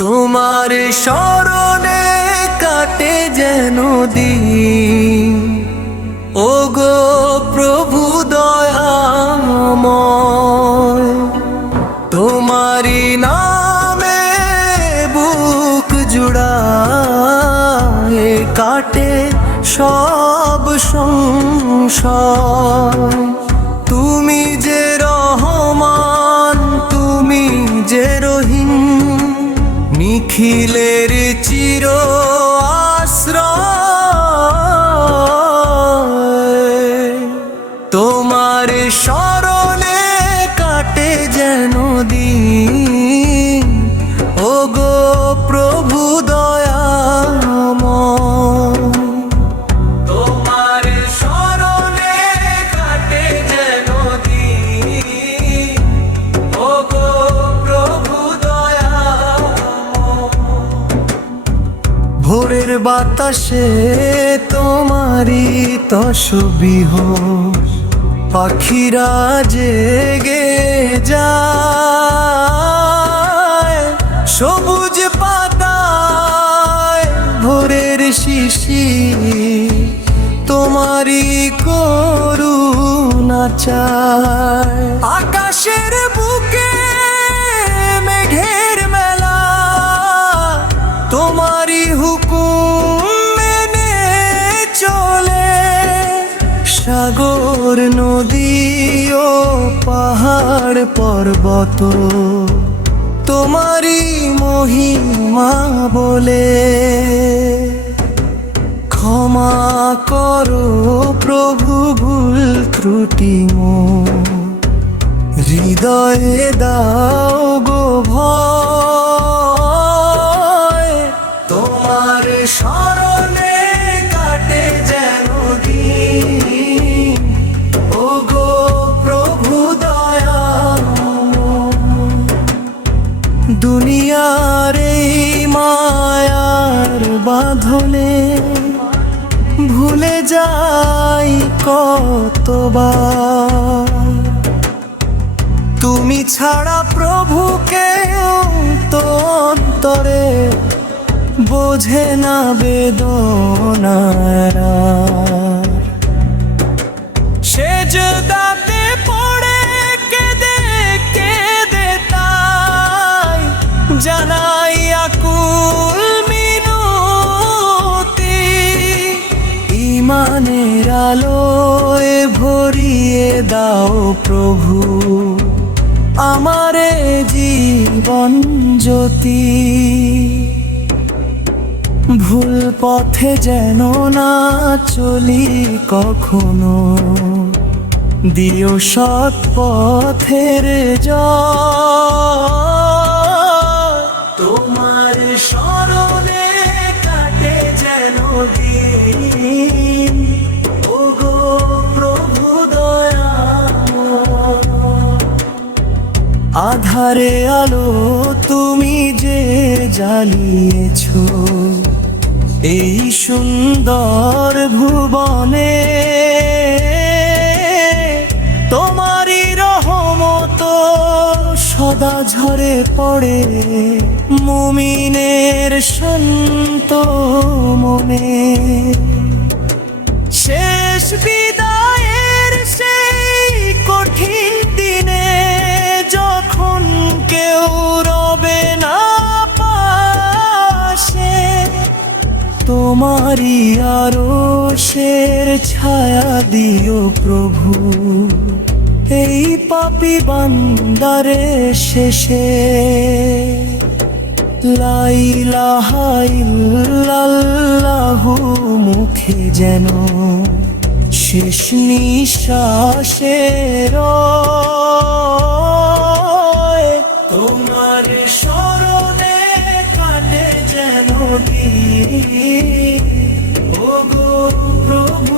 তোমার স্মরণে কাটে যেন দিন, ওগো প্রভু দয়াময়। তোমারি নামে বুক জুড়ায় কাটে সব সংশয়। তুমি যে রহমান, তুমি যে রহিম, নিখিলের চির আশ্রয়। তোমার স্মরণে কাটে যেন দিন, ওগো প্রভু দয়াময়। তোমার স্মরণে কাটে যেন দিন, ওগো প্রভু দয়াময়। ভোরের বাতাসে তোমারি তসবিহ, পাখিরা জেগে যায়। সবুজ পাতায় ভোরের শিশির তোমারি করুণা চায়। আকাশের বুকে মেঘের মেলা, তোমারি হুকুম মেনে চলে। সাগর নদী ও পাহাড় পর্বত তোমারি মহিমা বলে। ক্ষমা করো প্রভু ভুল ত্রুটি মোর, হৃদয়ে দাও গো ভয়। তোমার স্মরণে কাটে যেন দিন, ওগো প্রভু দয়াময়। দুনিয়ার এই মায়ার বাঁধনে ভুলে যাই কতবার। তুমি ছাড়া প্রভুকে তো অন্তরে বোঝে না বেদনারা। সেজদাতে পড়ে কেঁদে কেঁদে তাই জানাই আকুল মিনতি। ইমানের আলোয় ভরিয়ে দাও প্রভু আমারে জীবন জ্যোতি। ভুল পথে যেন না চলি কখনো, দিও সৎ পথের জয়। তোমার স্মরণে কাটে যেন দিন, ওগো প্রভু দয়াময়। আধারে আলো তুমি যে জ্বালিয়েছো এই সুন্দর ভুবনে। তোমারি রহমত সদা ঝরে পড়ে মুমিনের শান্ত মনে। শেষ বিদায়ের সেই কঠিন দিনে যখন কেউ রবে না পাশে, তোমারি আরশের ছায়া দিও প্রভু এই পাপী বান্দারে শেষে। লা ইলাহা ইল্লাল্লাহু মুখে যেন শেষ নিঃশ্বাসে রয়। তোমার স্মরণে কাটে যেন দিন, ওগো প্রভু।